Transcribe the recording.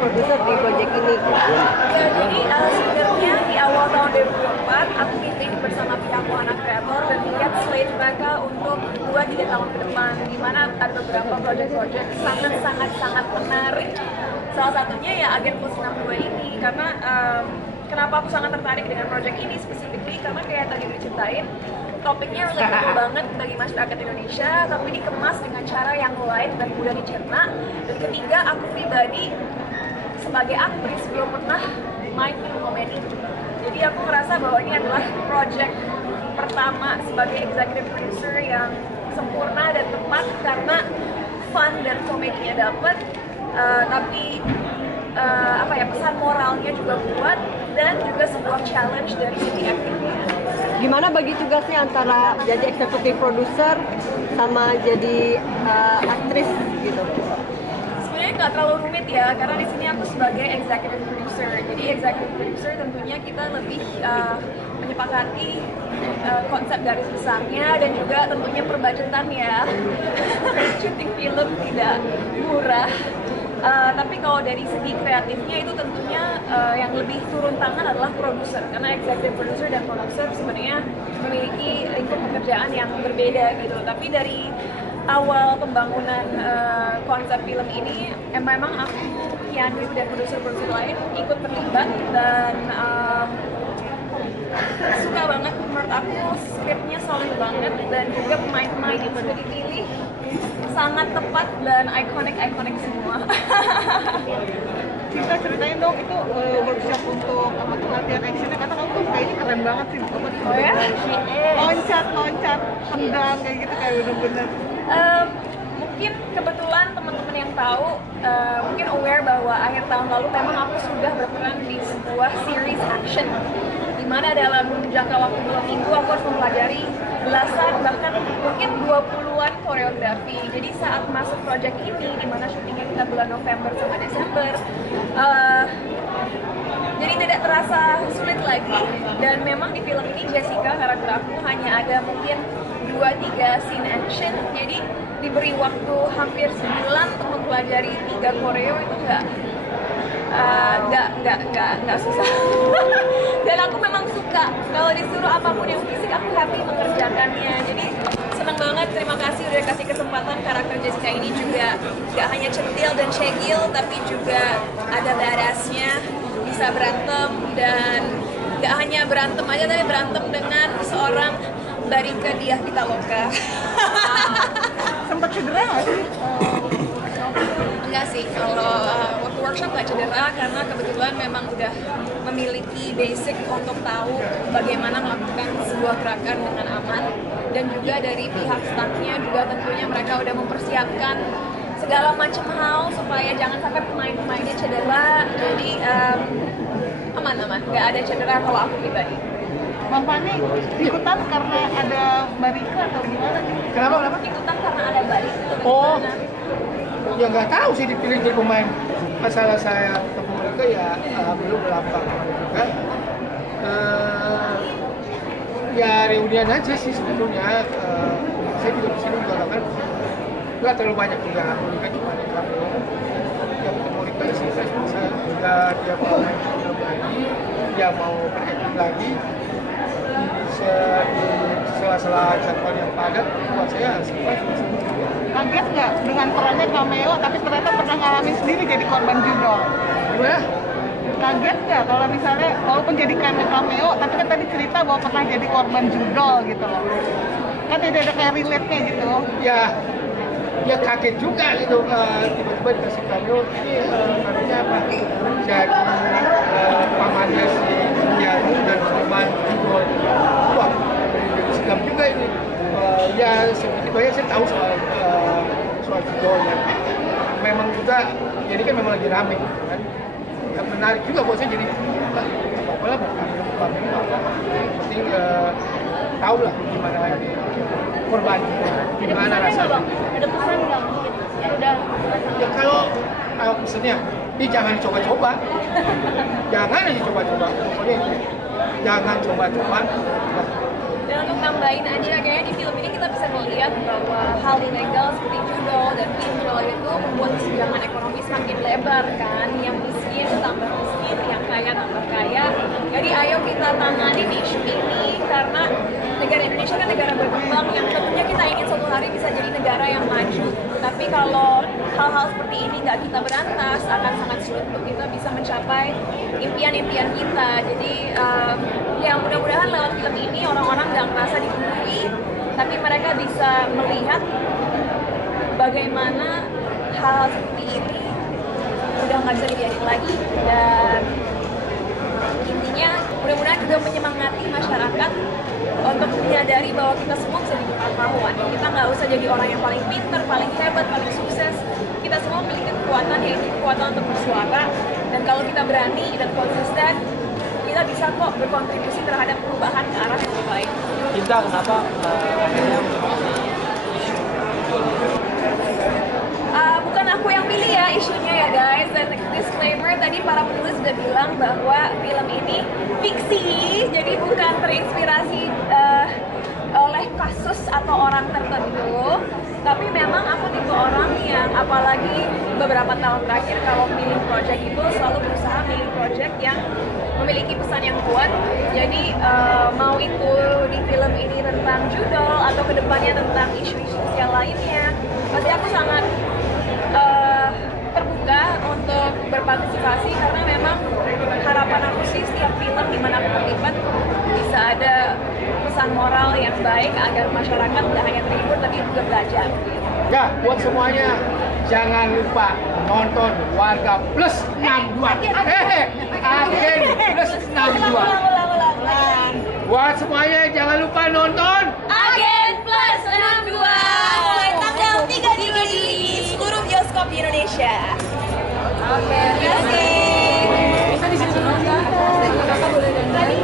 produser di project ini? Ya, jadi sebenarnya di awal tahun 2024 aku meeting bersama pihak Wahana Kreator dan lihat slate mereka untuk 2-3 tahun ke depan, di mana ada beberapa project-project sangat menarik. Salah satunya ya Agen Plus 62 ini, karena kenapa aku sangat tertarik dengan project ini specifically, karena kayak tadi udah ceritain, topiknya relatable banget bagi masyarakat Indonesia, tapi dikemas dengan cara yang lain dan mudah dicerna. Dan ketiga, aku pribadi sebagai aktris belum pernah main film komedi. Jadi aku ngerasa bahwa ini adalah project pertama sebagai executive producer yang sempurna dan tepat, karena fun dan komedinya dapet, tapi pesan moralnya juga kuat, dan juga sebuah challenge dari segi actingnya. Gimana bagi tugasnya antara jadi eksekutif produser sama jadi aktris gitu? Sebenarnya nggak terlalu rumit ya, karena di sini aku sebagai executive producer. Jadi executive producer tentunya kita lebih menyepakati konsep garis besarnya dan juga tentunya perbudgetan ya. Syuting film tidak murah. Tapi kalau dari segi kreatifnya itu tentunya yang lebih turun tangan adalah produser, karena executive producer dan produser sebenarnya memiliki lingkup pekerjaan yang berbeda gitu. Tapi dari awal pembangunan konsep film ini memang aku, Kianyu, dan produser-produser lain ikut terlibat, dan suka banget. Menurut aku skripnya solid banget, dan juga pemain-pemain yang sudah dipilih sangat tepat dan ikonik semua. Kita ceritain dong itu workshop untuk latihan actionnya, karena kamu tuh kayaknya keren banget sih. Oh ya? Loncat, tendang kayak gitu, kayak bener-bener. Mungkin kebetulan teman-teman yang tahu mungkin aware bahwa akhir tahun lalu memang aku sudah berperan di sebuah series action, di mana dalam jangka waktu 2 minggu aku harus mempelajari belasan bahkan mungkin 20-an koreografi. Jadi saat masuk project ini, di mana syutingnya kita bulan November sama Desember, jadi tidak terasa sulit lagi. Dan memang di film ini Jessica, karakter aku, hanya ada mungkin 2-3 scene action. Jadi diberi waktu hampir sebulan untuk mempelajari 3 koreo itu nggak susah. Dan aku memang suka kalau disuruh apapun yang fisik, aku happy mengerjakannya. Jadi senang banget, terima kasih udah kasih kesempatan. Karakter Jessica ini juga nggak hanya centil dan shagil, tapi juga ada badassnya, bisa berantem, dan nggak hanya berantem aja, tapi berantem dengan seorang Barika Diah Pitaloka. Sempat cedera nggak sih? Enggak sih, kalau waktu workshop nggak cedera, karena kebetulan memang udah memiliki basic untuk tahu bagaimana melakukan sebuah gerakan dengan aman. Dan juga dari pihak staffnya juga tentunya mereka udah mempersiapkan segala macam hal supaya jangan sampai pemain-pemainnya cedera. Jadi aman-aman, nggak ada cedera kalau aku pribadi. Bang Fani ikutan karena ada Barika atau gimana? Kenapa? Ikutan karena ada Bali. Oh, ya nggak tahu sih dipilih jadi pemain. Masalah saya ketemu mereka ya belum berlambang juga. Ya reunian aja sih sebetulnya. Saya juga di sini juga kan nggak terlalu banyak juga. Mereka cuma di cameo. Ya ketemu mereka ya selesai. Juga dia mau main film lagi, dia mau berakting lagi. Di sela-sela jadwal yang padat, buat saya surprise. Kaget nggak dengan perannya cameo, tapi ternyata pernah ngalamin sendiri jadi korban judol? Gimana? Kaget nggak kalau misalnya walaupun jadi cameo, tapi kan tadi cerita bahwa pernah jadi korban judol gitu loh. Kan tidak ada kayak relate-nya gitu. Ya kaget juga gitu, tiba-tiba dikasih cameo. Ini karunya apa? Jadi pamannya si Kianyu dan korban judol. Wah, sedap juga ini. Ya sedikit banyak saya tahu soal judolnya. Memang juga, jadi kan memang lagi rame gitu kan. Yang menarik juga buat saya, jadi apa-apa lah, bukan ini apa. Penting tahu lah gimana ini korban, gimana rasanya. Ada pesan nggak mungkin? Yang udah Ya kalau pesannya, ini jangan coba-coba. Jangan aja coba-coba. Pokoknya itu. Jangan coba-coba. dan untuk nambahin aja, kayaknya di film ini kita bisa melihat bahwa hal ilegal seperti judol dan pinjol itu membuat kesenjangan ekonomi semakin lebar kan, yang miskin tambah miskin, yang kaya tambah kaya. Jadi ayo kita tangani isu ini karena negara Indonesia kan negara berkembang yang tentunya kita ingin suatu hari bisa jadi negara yang maju. Tapi kalau hal-hal seperti ini nggak kita berantas, akan sangat sulit untuk kita bisa mencapai impian-impian kita. Jadi ya mudah-mudahan lewat film ini orang-orang nggak merasa dibully, tapi mereka bisa melihat bagaimana hal seperti ini udah nggak bisa dibiarin lagi. Dan intinya mudah-mudahan juga menyemangati masyarakat untuk menyadari bahwa kita semua bisa jadi pahlawan. Kita nggak usah jadi orang yang paling pintar, paling hebat, paling sukses. Kita semua memiliki kekuatan, yaitu kekuatan untuk bersuara. Dan kalau kita berani dan konsisten, kita bisa kok berkontribusi terhadap perubahan ke arah yang lebih baik. Cinta, kenapa akhirnya bukan aku yang pilih ya isunya ya guys, dan disclaimer tadi para penulis sudah bilang bahwa film ini fiksi, jadi bukan terinspirasi oleh kasus atau orang tertentu, tapi memang aku tipe orang yang apalagi beberapa tahun terakhir kalau pilih project itu selalu berusaha pilih project yang memiliki pesan yang kuat. Jadi mau itu di film ini tentang judol atau kedepannya tentang isu-isu sosial lainnya, pasti aku sangat terbuka untuk berpartisipasi karena memang harapan aku sih setiap film dimana aku terlibat bisa ada pesan moral yang baik agar masyarakat tidak hanya terhibur tapi juga belajar. Ya, buat semuanya jangan lupa nonton Warga Plus 62. Agen Plus 62. Buat semuanya jangan lupa nonton Agen Plus 62 mulai tanggal 3 Juli di seluruh bioskop di Indonesia. Oke, terima kasih. Bisa di sini dulu. Tadi